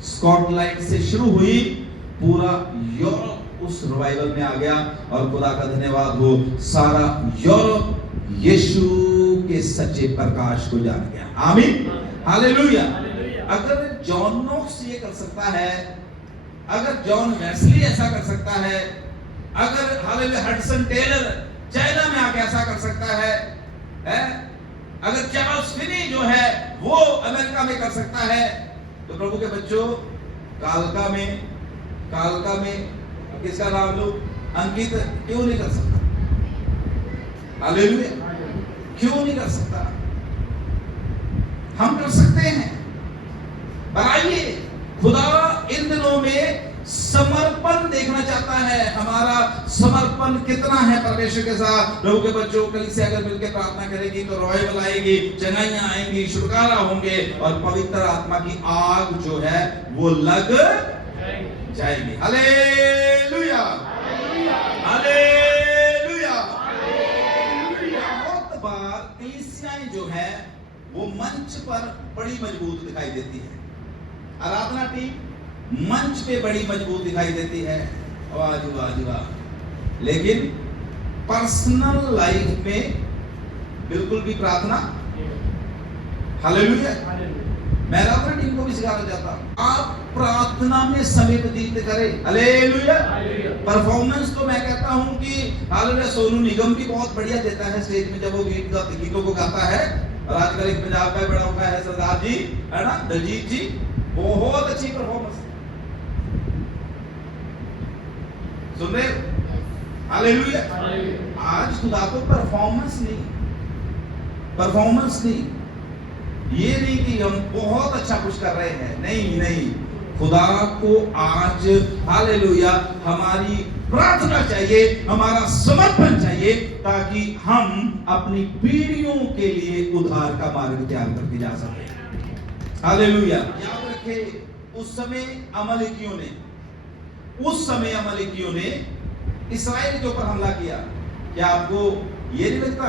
स्कॉटलैंड से शुरू हुई, पूरा यूरोप उस रिवाइवल में आ गया और खुदा का धन्यवाद हो, सारा यूरोप यीशु के सच्चे प्रकाश को जान गया। आमीन, हालेलुया। अगर जॉन नॉक्स ये कर सकता है, अगर जॉन वेस्ली ऐसा कर सकता है, अगर हालेलुया हडसन टेलर चाइना में आके ऐसा कर सकता है, अगर चार्ल्स फिनी जो है वो अमेरिका में कर सकता है, तो प्रभु के बच्चों कालका में किसका नाम लो, अंकित क्यों नहीं कर सकता? हालेलुया, क्यों नहीं कर सकता? हम कर सकते हैं। पर आइए, खुदा इन दिनों में समर्पण देखना चाहता है। हमारा समर्पण कितना है परमेश्वर के साथ। प्रभु के बच्चों कलीसिया अगर मिलकर प्रार्थना करेगी तो रिवाइवल आएगी, चंगाइयां आएंगी, छुटकारा होंगे और पवित्र आत्मा की आग जो है वो लग जाएगी। Hallelujah, hallelujah. बहुत बार कलीसियाएं जो है वो मंच पर बड़ी मजबूत दिखाई देती है, आराधना टीम मंच पे बड़ी मजबूत दिखाई देती है, वाह जी वाह जी वाह, लेकिन पर्सनल लाइफ में बिल्कुल भी प्रार्थना। हालेलुया। मैं आराधना टीम को भी सिखाना चाहता हूं, आप प्रार्थना में समय व्यतीत करें। हालेलुया। परफॉर्मेंस तो मैं कहता हूं कि हालेलुया सोनू निगम भी बहुत बढ़िया देता है स्टेज में जब वो गीतों को गाता है, और आजकल एक पंजाब का बड़ा उठा है सरदार जी, है ना, दलजीत जी, बहुत अच्छी परफॉर्मेंस। सुन रहे हो? हालेलुया। आज खुदा को परफॉर्मेंस नहीं, ये नहीं कि हम बहुत अच्छा कुछ कर रहे हैं, नहीं, खुदा को आज हालेलुया हमारी प्रार्थना चाहिए, हमारा समर्पण चाहिए, ताकि हम अपनी पीढ़ियों के लिए उद्धार का मार्ग तैयार करके जा सके। हालेलुया। याद रखें, उस समय अमलेकियों ने इस्राएल के ऊपर हमला किया। क्या आपको ये नहीं लगता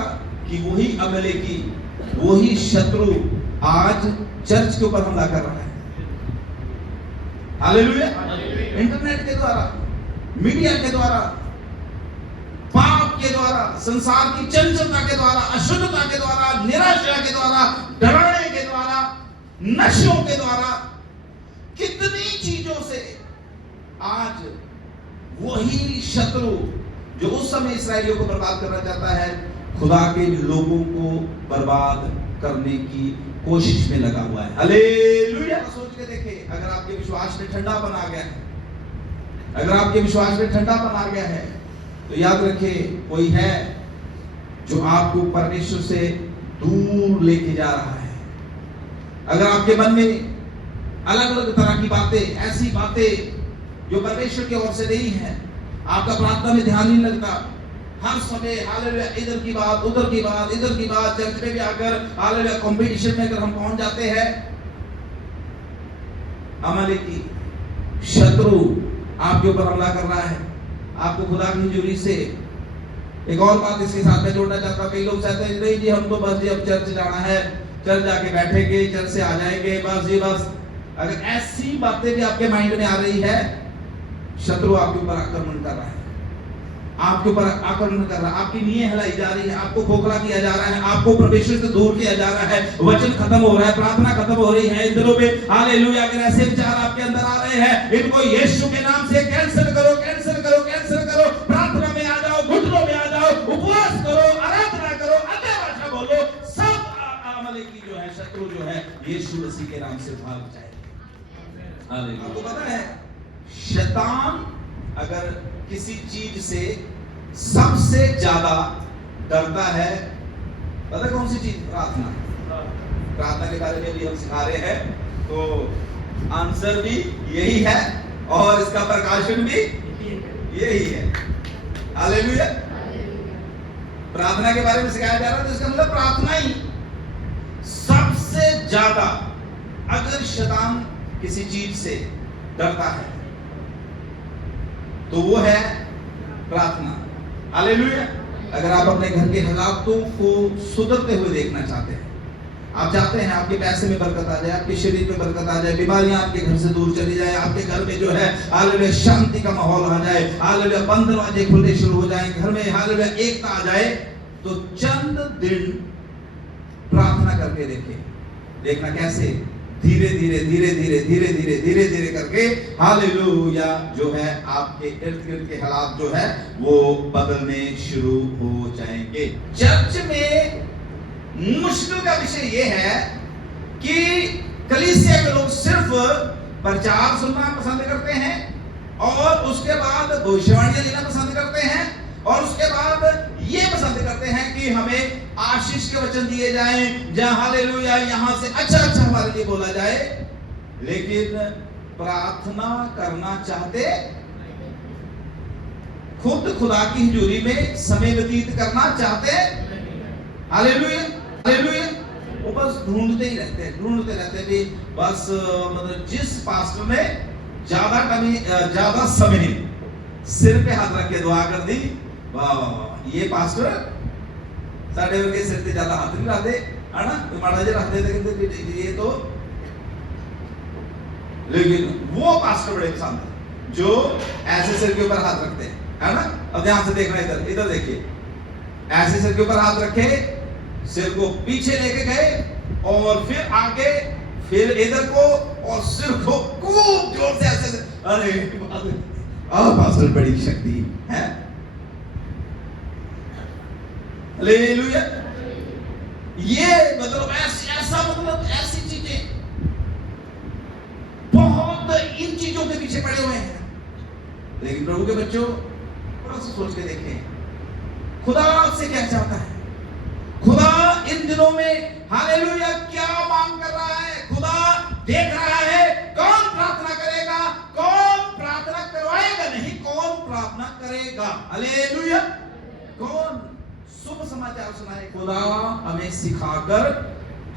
कि वही अमलेकी, वही शत्रु आज चर्च के ऊपर हमला कर रहा है? हालेलुया। इंटरनेट के द्वारा, मीडिया के द्वारा, पाप के द्वारा, संसार की चंचलता के द्वारा, अशुद्धता के द्वारा, निराशा के द्वारा, डराने के द्वारा, नशों के द्वारा, कितनी चीजों से आज वही शत्रु जो उस समय इसराइलियों को बर्बाद करना चाहता है, खुदा के लोगों को बर्बाद करने की कोशिश में लगा हुआ है। हालेलुया। सोच के देखें, अगर आपके विश्वास में ठंडापन आ गया है, तो याद रखें, कोई है जो आपको परमेश्वर से दूर लेके जा रहा है। अगर आपके मन में अलग अलग तरह की बातें, ऐसी बातें जो परमेश्वर की ओर से नहीं है, आपका प्रार्थना में ध्यान नहीं लगता, हर समय हालेलुया इधर की बात, उधर की बात, चर्च में भी आकर हालेलुया कंपटीशन में अगर हम पहुंच जाते हैं, अमलेकी शत्रु आपके ऊपर हमला कर रहा है, आपको खुदा की हजूरी से। एक और बात इसके साथ में जोड़ना चाहता हूं, कई लोग चाहते हैं नहीं जी हम तो बस जी अब चर्च जाना है, चर्च जाके बैठेंगे, चर्च से आ जाएंगे, बस। अगर ऐसी बातें भी आपके माइंड में आ रही है, शत्रु आपके ऊपर आक्रमण कर रहा है, आपकी नीयत हिलाई जा रही है, आपको खोखला किया जा रहा है, आपको परमेश्वर से दूर किया जा रहा है, वचन खत्म हो रहा है, प्रार्थना खत्म हो रही है, इन दिनों में हालेलुया। अगर ऐसे विचार आपके अंदर आ रहे हैं, इनको यीशु के नाम से कैंसिल करो, प्रार्थना में आ जाओ, घुटनों में आ जाओ, उपवास करो, आराधना करो, अन्य भाषा बोलो, सब अमलेकी जो है, शत्रु जो है, यीशु मसीह के नाम से भाग जाएगा। हालेलुया। आपको पता है, शैतान अगर किसी चीज से सबसे ज्यादा डरता है, पता कौन सी चीज? प्रार्थना के बारे में भी हम सिखा रहे हैं, तो आंसर भी यही है और इसका प्रकाशन भी यही है। हालेलुया। प्रार्थना के बारे में सिखाया जा रहा है, तो इसका मतलब प्रार्थना ही सबसे ज्यादा, अगर शैतान किसी चीज से डरता है तो वो है प्रार्थना। हालेलुया। अगर आप अपने घर के हालातों को सुधरते हुए देखना चाहते हैं, आप चाहते हैं आपके पैसे में बरकत आ जाए, आपके शरीर में बरकत आ जाए, बीमारियां आपके घर से दूर चली जाए, आपके घर में जो है हालेलुया शांति का माहौल आ जाए, हालेलुया बंद दरवाजे खुलने शुरू हो जाए, घर में हालेलुया एकता आ जाए, तो चंद दिन प्रार्थना करके देखना कैसे धीरे धीरे करके हालेलुया जो है आपके इर्द गिर्द के हालात जो है वो बदलने शुरू हो जाएंगे। चर्च में मुश्किल का विषय ये है कि कलीसिया के लोग सिर्फ प्रचार सुनना पसंद करते हैं और उसके बाद भविष्यवाणियां लेना पसंद करते हैं और उसके बाद ये पसंद करते हैं कि हमें आशीष के वचन दिए जाएं, जहां हालेलुया यहां से अच्छा हमारे लिए बोला जाए, लेकिन प्रार्थना करना चाहते, खुद खुदा की हुजूरी में समय व्यतीत करना चाहते। हालेलुया। वो बस ढूंढते रहते हैं भी बस, मतलब जिस पास्टर ने ज्यादा समय सिर पे हाथ रख के दुआ कर दी, वाह ये पास्टर साढ़े वर्गे सिर पे ज्यादा हाथ नहीं रखते है ना, माड़ा जी रखते थे ये तो, लेकिन वो पास्टर बड़े पसंद है जो ऐसे सिर के ऊपर हाथ रखते हैं, है ना। अब ध्यान से देखना, इधर देखिए, ऐसे सिर के ऊपर हाथ रखे, सिर को पीछे लेके गए और फिर आगे, फिर इधर को और सिर को खूब जोर से ऐसे, अरे पास्टर बड़ी शक्ति है। हालेलुया। ये मतलब ऐसा मतलब ऐसी चीजें चीजों के पीछे पड़े हुए हैं। लेकिन प्रभु के बच्चों, थोड़ा सा सोच के देखें, खुदा आपसे क्या चाहता है? खुदा इन दिनों में हालेलुया क्या मांग कर रहा है? खुदा देख रहा है कौन प्रार्थना करेगा, कौन प्रार्थना करवाएगा नहीं, कौन प्रार्थना करेगा। हालेलुया। कौन शुभ समाचार सुनाए? खुदा हमें सिखाकर,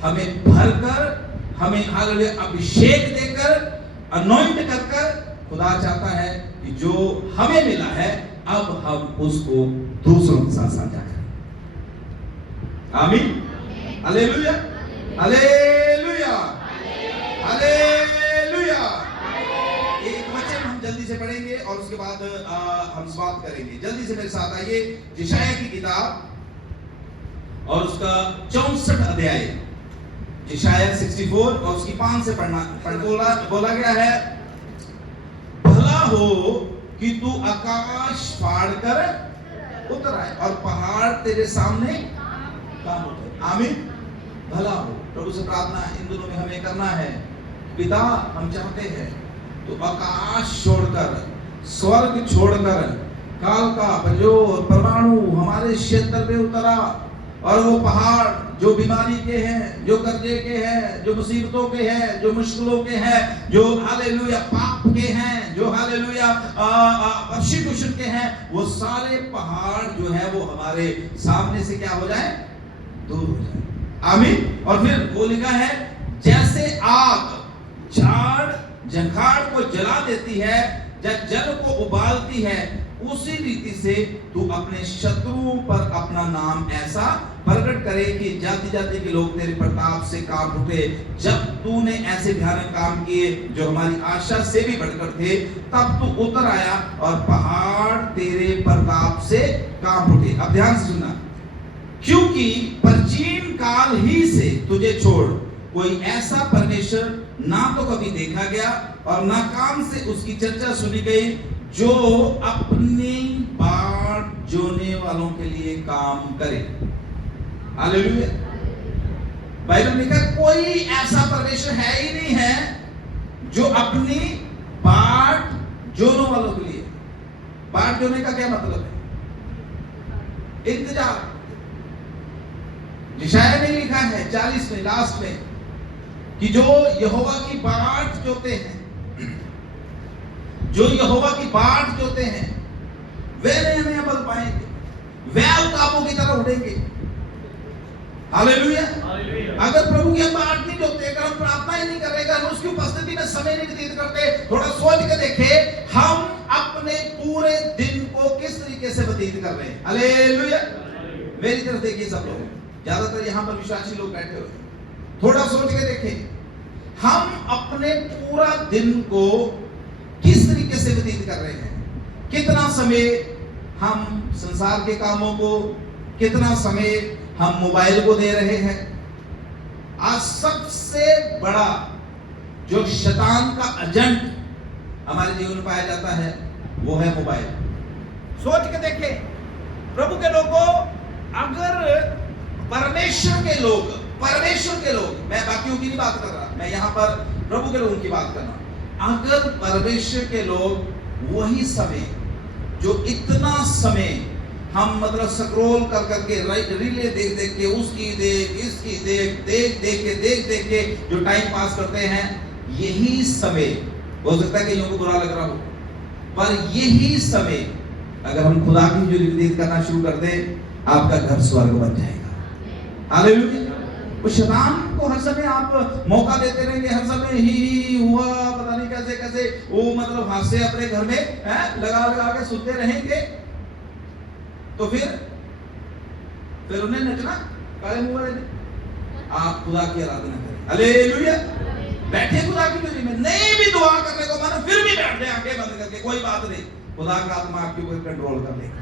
हमें भरकर, हमें हालेलुया अभिषेक देकर, अनॉइंट कर खुदा चाहता है कि जो हमें मिला है अब हम उसको दूसरों के साथ साझा करें। आमीन। Hallelujah, hallelujah, hallelujah. एक वचन हम जल्दी से पढ़ेंगे और उसके बाद हम समाप्त करेंगे। जल्दी से मेरे साथ आइए, यशायाह की किताब और उसका 64 अध्याय, यशायाह 64 और उसकी 5 से बोला गया है, भला हो कि तू आकाश फाड़ कर उतर आए और पहाड़ तेरे सामने काम उठे। आमीन। भला हो। प्रभु से प्रार्थना इन दिनों में हमें करना है, पिता हम चाहते हैं तो आकाश छोड़कर, स्वर्ग छोड़कर, काल का प्रजोर परमाणु हमारे क्षेत्र में उतरा और वो पहाड़ जो बीमारी के हैं, जो कर्जे के हैं, जो मुसीबतों के हैं, जो मुश्किलों के हैं, जो हालेलुया पाप के हैं, जो हालेलुया अशिकुशल के हैं, वो सारे पहाड़ जो है वो हमारे सामने से क्या हो जाए? दूर हो जाए। आमीन। और फिर वो लिखा है, जैसे आग झाड़ झंखाड़ को जला देती है, जल को उबालती है, उसी रीति से तू अपने शत्रुओं पर अपना नाम ऐसा प्रकट करे कि जाति जाति के लोग तेरे प्रताप से कांप उठे। जब तूने ऐसे भयानक काम किए जो हमारी आशा से भी बढ़कर थे, तब तू उतर आया और पहाड़ तेरे प्रताप से कांप उठे। अब ध्यान से सुनना, क्योंकि प्राचीन काल ही से तुझे छोड़ कोई ऐसा परमेश्वर ना तो कभी देखा गया और ना कान से उसकी चर्चा सुनी गई, जो अपनी बाट जोने वालों के लिए काम करे। हालेलुया। बाइबल में लिखा कोई ऐसा परमेश्वर है ही नहीं है जो अपनी बाट जोने वालों के लिए। बाट जोने का क्या मतलब है? इंतजार। यशायाह में लिखा है 40 में लास्ट में कि जो यहोवा की बाट जोते हैं, जो यहोवा की बाट जोते हैं, वे नया बल पाएंगे, वे उकाबों की तरह उड़ेंगे। हालेलुया। अगर प्रभु की बाट नहीं जोते, अगर हम प्रार्थना ही नहीं कर रहे, अगर हम उसकी उपस्थिति में समय नहीं व्यतीत करते, थोड़ा सोच के देखें हम अपने पूरे दिन को किस तरीके से व्यतीत कर रहे हैं। हालेलुया। मेरी तरफ देखिए सब लोग, ज्यादातर यहां पर विश्वासी लोग बैठे हुए, थोड़ा सोच के देखें हम अपने पूरा दिन को किस तरीके से व्यतीत कर रहे हैं। कितना समय हम संसार के कामों को, कितना समय हम मोबाइल को दे रहे हैं। आज सबसे बड़ा जो शैतान का एजेंट हमारे जीवन में पाया जाता है वो है मोबाइल। सोच के देखें प्रभु के लोगों, अगर परमेश्वर के लोग, मैं बाकियों की नहीं बात कर रहा, मैं यहां पर प्रभु के लोगों की बात कर रहा हूं। अगर परमेश्वर के लोग वही समय, जो इतना समय हम मतलब स्क्रॉल कर करके रीले देख देख के, उसकी देख, इसकी देख के जो टाइम पास करते हैं, यही समय हो सकता है कि लोगों को बुरा लग रहा हो, पर यही समय अगर हम खुदा की जो व्यतीत करना शुरू कर दें, आपका घर स्वर्ग बन जाएगा। हालेलुया। उस शैतान को हर समय आप मौका देते रहेंगे, हर समय ही हुआ पता नहीं कैसे कैसे वो मतलब हास्य अपने घर में लगा के सुनते रहेंगे, तो फिर उन्हें नचना काले मुंह वाले ने। आप खुदा की आराधना करें। हालेलुया। बैठे खुदा की डोरी में, नहीं भी दुआ करने को मन, फिर भी बैठ जाए आंखें बंद करके, कोई बात नहीं, खुदा का आत्मा आपके ऊपर कंट्रोल कर लेगा।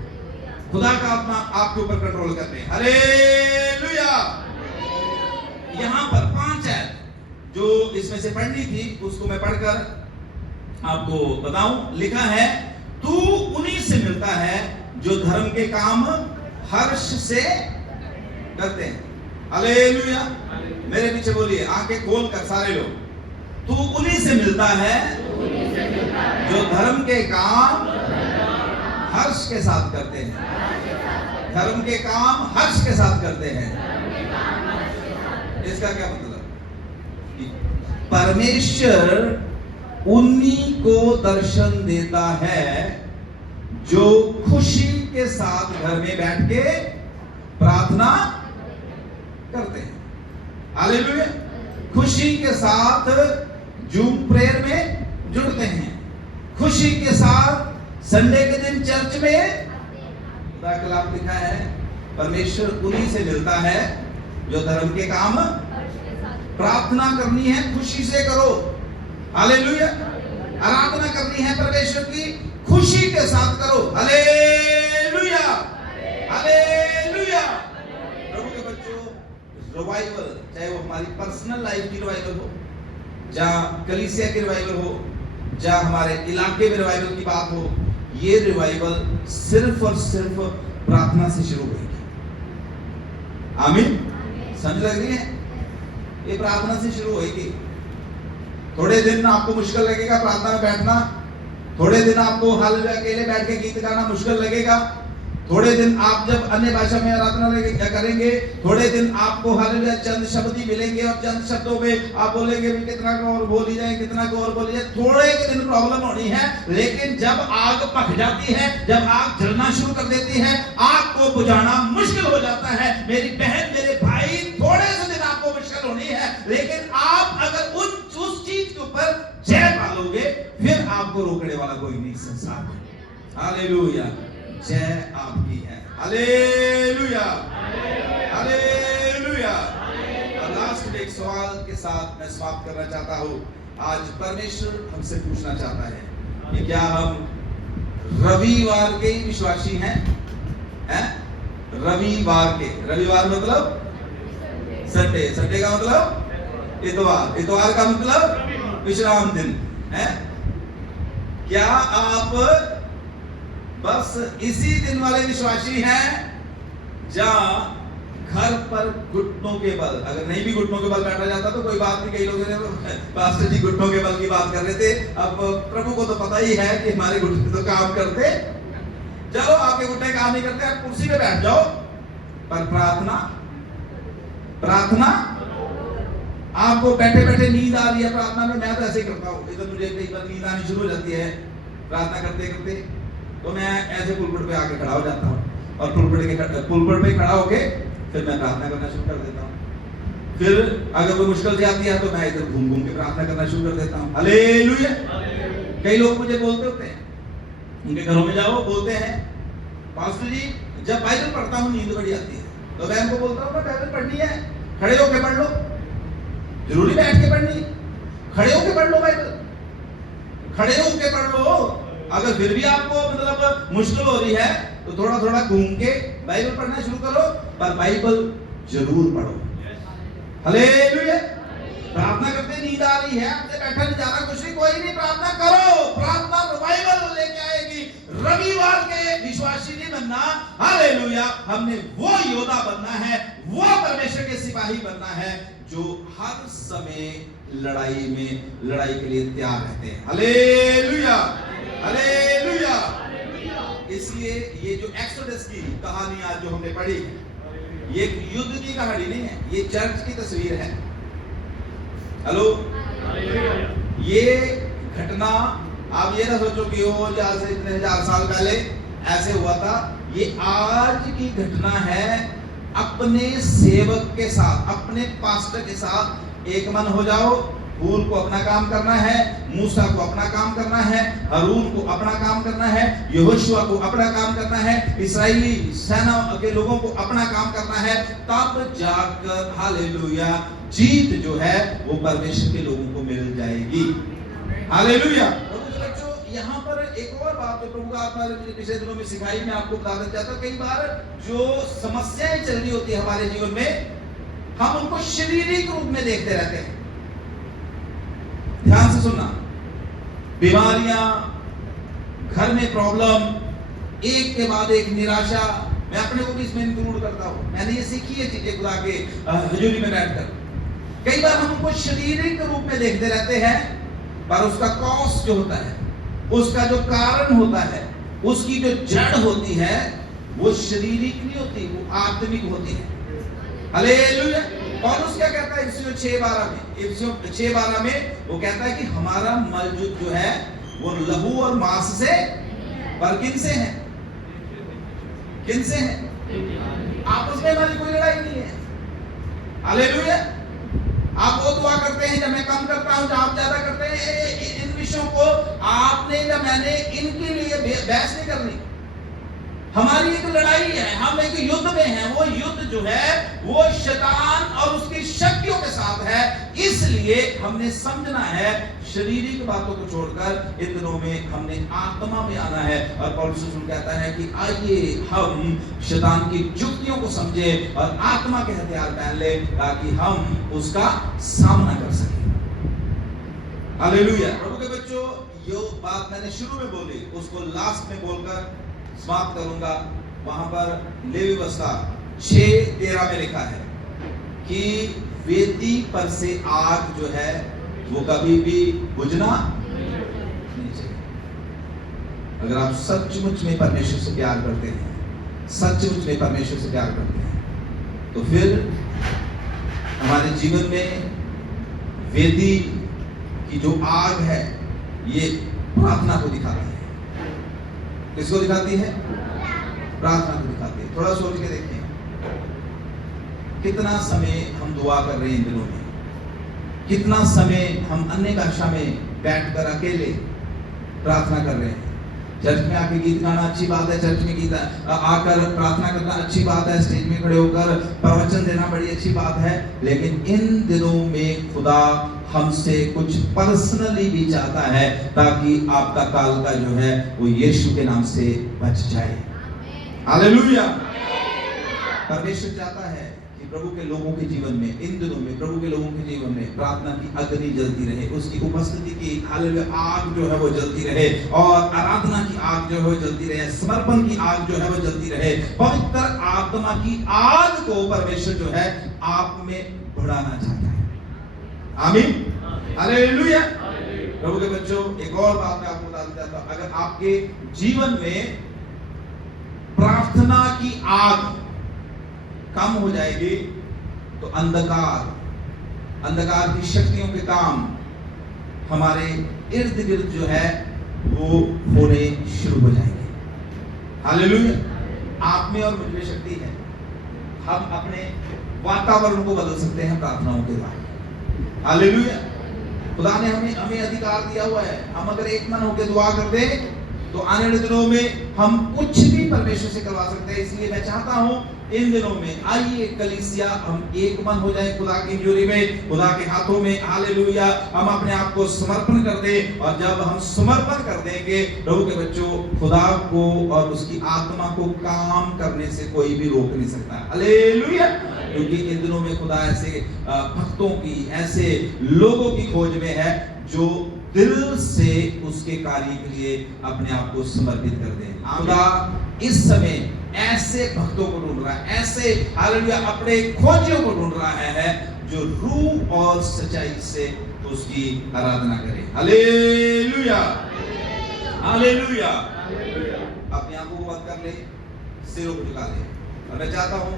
खुदा का आत्मा आपके ऊपर कंट्रोल कर ले। हालेलुया। यहां पर 5 आयत जो इसमें से पढ़नी थी उसको मैं पढ़कर आपको बताऊं। लिखा है, तू उन्हीं से मिलता है जो धर्म के काम हर्ष से करते हैं। हालेलुया। मेरे पीछे बोलिए, आंखें खोल कर सारे लोग, तू उन्हीं से मिलता है जो धर्म के काम हर्ष के साथ करते हैं। धर्म के काम हर्ष के साथ करते हैं। इसका क्या मतलब? परमेश्वर उन्हीं को दर्शन देता है जो खुशी के साथ घर में बैठ के प्रार्थना करते हैं। हालेलुया। खुशी के साथ जूम प्रेयर में जुड़ते हैं, खुशी के साथ संडे के दिन चर्च में दाखिला लिखा है। परमेश्वर उन्हीं से मिलता है जो धर्म के काम, प्रार्थना करनी है खुशी से करो। हालेलुया। आराधना करनी है परमेश्वर की, खुशी के साथ करो। Hallelujah, hallelujah. प्रभु के बच्चों, रिवाइवल, चाहे वो हमारी पर्सनल लाइफ की रिवाइवल हो, जहाँ कलीसिया की रिवाइवल हो, जहाँ हमारे इलाके में रिवाइवल की बात हो, ये रिवाइवल सिर्फ और सिर्फ प्रार्थना से शुरू होगी। आमीन। समझ लग रही है? ये प्रार्थना से शुरू होगी। थोड़े दिन आपको मुश्किल लगेगा प्रार्थना में बैठना, थोड़े दिन आपको हालेलुया अकेले बैठ के गीत गाना मुश्किल लगेगा, थोड़े दिन आप जब अन्य भाषा में आराधना करेंगे, थोड़े दिन आपको हालेलुया चंद शब्द ही मिलेंगे और चंद शब्दों में आप बोलेंगे भी कितना को और बोली जाए, कितना को और बोली जाए। थोड़े के दिन प्रॉब्लम होनी है, लेकिन जब आग पक जाती है, जब आग जलना शुरू कर देती है, आग को बुझाना मुश्किल हो जाता है। मेरी बहन, मेरे भाई, थोड़े से दिन आपको मुश्किल होनी है, लेकिन आप अगर उस चीज के ऊपर जय पालोगे, फिर आपको रोकने वाला कोई नहीं संसार में। हालेलुया। जय आपकी है। Hallelujah, hallelujah. और लास्ट में एक सवाल के साथ मैं समाप्त करना चाहता हूं। आज परमेश्वर हमसे पूछना चाहता है कि क्या हम रविवार के ही विश्वासी हैं? रविवार के, रविवार मतलब संडे, संडे का मतलब इतवार, इतवार का मतलब विश्राम दिन है। क्या आप बस इसी दिन वाले विश्वासी हैं जहां घर पर घुटनों के बल, अगर नहीं भी घुटनों के बल बैठा जाता तो कोई बात नहीं। कई लोगों ने पास्टर जी घुटनों के बल की बात कर रहे थे। अब प्रभु को तो पता ही है कि हमारे घुटने तो काम करते। चलो, आपके घुटने काम नहीं करते, आप कुर्सी पे बैठ जाओ, पर प्रार्थना, प्रार्थना आपको बैठे बैठे नींद आ रही है प्रार्थना में। मैं तो ऐसे ही करता हूँ, इधर मुझे कई बार नींद आनी शुरू हो जाती है प्रार्थना करते करते, तो मैं ऐसे पुलपट पे आके खड़ा हो जाता हूँ और पुलपट पे खड़ा होके फिर मैं प्रार्थना करना शुरू कर देता हूँ। फिर अगर कोई मुश्किल से आती है तो मैं इधर घूम घूम के प्रार्थना करना शुरू कर देता हूँ। हालेलुया। कई लोग मुझे बोलते होते हैं, उनके घरों में जाओ, बोलते हैं पास्टर जी जब बाइबल पढ़ता हूँ नींद बड़ी आती है, तो मैं उनको बोलता हूँ बाइबल पढ़नी है, खड़े होके पढ़ लो, जरूरी बैठ के पढ़नी, खड़े होके पढ़ लो बाइबल, खड़े होके पढ़ लो। अगर फिर भी आपको मतलब मुश्किल हो रही है तो थोड़ा थोड़ा घूम के बाइबल पढ़ना शुरू करो, पर बाइबल जरूर पढ़ो। हालेलुया। प्रार्थना करते नींद आ रही है, आपसे बैठा नहीं जा रहा, कुछ नहीं, कोई नहीं, प्रार्थना करो। प्रार्थना रिवाइवल लेके आएगी। रविवार के विश्वासी नहीं बनना, हालेलुया। हमने वो योद्धा बनना है, वो परमेश्वर के सिपाही बनना है जो हर समय लड़ाई के लिए तैयार रहते हैं। Hallelujah, hallelujah. इसलिए ये जो एक्सोडस की कहानी आज जो हमने पढ़ी, ये युद्ध की कहानी नहीं है, ये चर्च की तस्वीर है। हेलो, ये घटना आप ये ना सोचो कि वो जैसे इतने हजार साल पहले ऐसे हुआ था। ये आज की घटना है। अपने सेवक के साथ, अपने पास्टर के साथ एक मन हो जाओ। हूर को अपना काम करना है, मूसा को अपना काम करना है, हारून को अपना काम करना है, यहोशुआ को अपना काम करना है, इस्राएली सेना के लोगों को अपना काम करना है। तब जाकर हालेलुया जीत जो है वो परमेश्वर के लोगों को मिल जाएगी। हालेलुया। बच्चों, यहाँ पर एक और बात जो प्रभु का आत्मा ने मुझे पिछले दिनों में सिखाई, मैं आपको बताना चाहता हूँ। कई बार जो समस्याएं चल रही होती है हमारे जीवन में, हम उनको शारीरिक रूप में देखते रहते हैं। ध्यान से सुनना, बीमारियां, घर में प्रॉब्लम, एक के बाद एक निराशा, मैं अपने को भी इसमें इंक्लूड करता हूं। मैंने ये सीखी है चीजें खुदा के हजूरी में बैठकर। कई बार हम उनको शारीरिक रूप में देखते रहते हैं, पर उसका कॉस्ट जो होता है, उसका जो कारण होता है, उसकी जो जड़ होती है, वो शारीरिक नहीं होती, वो आत्मिक होती है। हालेलुया। पौलुस क्या कहता है इफिसियों 6:12 में? इफिसियों 6:12 में वो कहता है कि हमारा मौजूद जो है वो लहू और मांस से, पर किन से है? किन से है? आपस में हमारी कोई लड़ाई नहीं है। हालेलुया। आप वो दुआ करते हैं जब मैं कम करता हूं, जब आप ज्यादा करते हैं, इन विषयों को आपने या मैंने इनके लिए बहस नहीं करनी। हमारी एक लड़ाई है, हम एक युद्ध में हैं। वो युद्ध जो है वो शैतान और उसकी शक्तियों के साथ है। इसलिए हमने समझना है, शारीरिक बातों को छोड़कर इन दिनों में हमने आत्मा में आना है। और पौलुस कहता है कि आइए हम शैतान की युक्तियों को समझें और आत्मा के हथियार पहन ले, ताकि हम उसका सामना कर सकें। हालेलुया। प्रभु के बच्चों, जो बात मैंने शुरू में बोली उसको लास्ट में बोलकर समाप्त करूंगा। वहां पर लेवी वस्ताद 6:13 में लिखा है कि वेदी पर से आग जो है वो कभी भी बुझना नहीं चाहिए। अगर आप सचमुच में परमेश्वर से प्यार करते हैं, सचमुच में परमेश्वर से प्यार करते हैं, तो फिर हमारे जीवन में वेदी की जो आग है ये प्रार्थना को दिखाती है। किसको दिखाती है? प्रार्थना को दिखाती है। थोड़ा सोच के देखें, कितना समय हम दुआ कर रहे हैं इन दिनों में, कितना समय हम अन्य भाषा में बैठकर अकेले प्रार्थना कर रहे हैं। चर्च में आके गीत गाना अच्छी बात है, चर्च में गीत आकर प्रार्थना करना अच्छी बात है, स्टेज में खड़े होकर प्रवचन देना बड़ी अच्छी बात है, लेकिन इन दिनों में खुदा हमसे कुछ पर्सनली भी चाहता है, ताकि आपका काल का जो है वो यीशु के नाम से बच जाए। हालेलुया। परमेश्वर चाहता है कि प्रभु के लोगों के जीवन में, इन दिनों में प्रभु के लोगों के जीवन में प्रार्थना की अग्नि जलती रहे, उसकी उपस्थिति की हालेलुया आग जो है वो जलती रहे, और आराधना की आग जो है वो जलती रहे, समर्पण की आग जो है वो जलती रहे। पवित्र आत्मा की आग को परमेश्वर जो है आप में बढ़ाना चाहता है। आमीन। हालेलुया। प्रभु के बच्चों, एक और बात मैं आपको बताना चाहता हूं। अगर आपके जीवन में प्रार्थना की आग कम हो जाएगी तो अंधकार की शक्तियों के काम हमारे इर्द गिर्द जो है वो होने शुरू हो जाएंगे। हालेलुया। आप में और मुझ में शक्ति है, हम अपने वातावरण को बदल सकते हैं प्रार्थनाओं के द्वारा। हालेलुया। खुदा ने हमें अधिकार दिया हुआ है। हम अगर एक मन होकर दुआ कर दें तो आने वाले दिनों में हम कुछ भी परमेश्वर से करवा सकते हैं। इसलिए मैं चाहता हूं इन दिनों में आइए कलीसिया हम एक मन हो जाए खुदा की हजूरी में, खुदा के हाथों में। हालेलुया। हम अपने आप को समर्पण कर दें, और जब हम समर्पण कर देंगे प्रभु के बच्चों, खुदा को और उसकी आत्मा को काम करने से कोई भी रोक नहीं सकता। हालेलुया। क्योंकि इन दिनों में खुदा ऐसे भक्तों की, ऐसे लोगों की खोज में है जो दिल से उसके कार्य के लिए अपने आप को समर्पित कर दे। खुदा इस समय ऐसे भक्तों को ढूंढ रहा है, ऐसे हालेलुया अपने खोजियों को ढूंढ रहा है जो रूह और सच्चाई से उसकी आराधना करे। हालेलुया। हालेलुया। अपनी आंखों को बंद कर ले, सिरों को झुका ले, और मैं चाहता हूं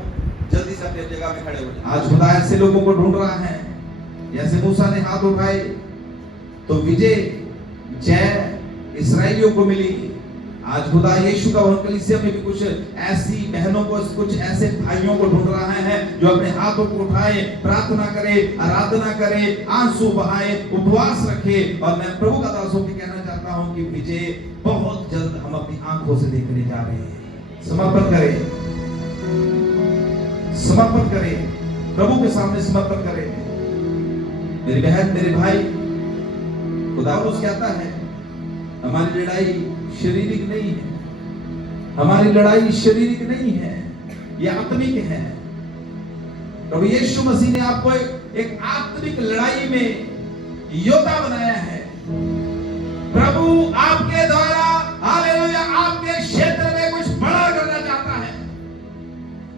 जल्दी से अपनी जगह में खड़े हो जाए। आज खुदा ऐसे लोगों को ढूंढ रहा है, जैसे मूसा ने हाथ उठाए तो विजय जय इस्राएलियों को मिली। आज खुदा यीशु का कलीसिया में भी कुछ ऐसी बहनों को, कुछ ऐसे भाइयों को ढूंढ रहा है जो अपने हाथों को उठाए, प्रार्थना करे, आराधना करे, आंसू बहाए, उपवास रखे। और मैं प्रभु का दास होकर कहना चाहता हूं कि विजय बहुत जल्द हम अपनी आंखों से देखने जा रहे हैं। समर्पण करें, समर्पण करें, प्रभु के सामने समर्पण करें। मेरी बहन, मेरे भाई, खुदा उस कहता है हमारी लड़ाई शारीरिक नहीं है, हमारी लड़ाई शारीरिक नहीं है, ये आत्मिक है। प्रभु यीशु मसीह ने आपको एक आत्मिक लड़ाई में योद्धा बनाया है। प्रभु आपके द्वारा हालेलुया आपके क्षेत्र में कुछ बड़ा करना चाहता है।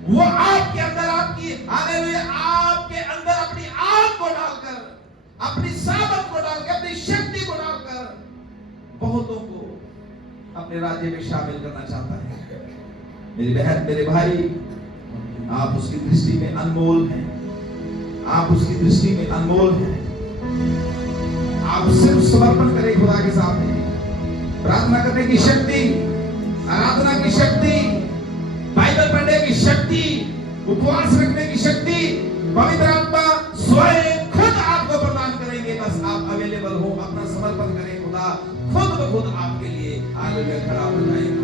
वो आपके अंदर, आपकी हालेलुया आपके अंदर अपनी आग को डालकर, अपनी सामर्थ को डालकर, अपनी शक्ति को डालकर बहुतों को अपने राज्य में शामिल करना चाहता है। मेरी बहन, मेरे भाई, आप उसकी दृष्टि में अनमोल हैं। आप उसकी दृष्टि में अनमोल हैं। आप सिर्फ समर्पण करें खुदा के सामने। प्रार्थना करने की शक्ति, आराधना की शक्ति, बाइबल पढ़ने की शक्ति, उपवास रखने की शक्ति पवित्र आत्मा स्वयं खुद आपको प्रदान करेंगे। बस आप अवेलेबल हो, अपना समर्पण करें। खुदा खुद ब खुद आपके लिए हालेलुया खड़ा हो जाएगा।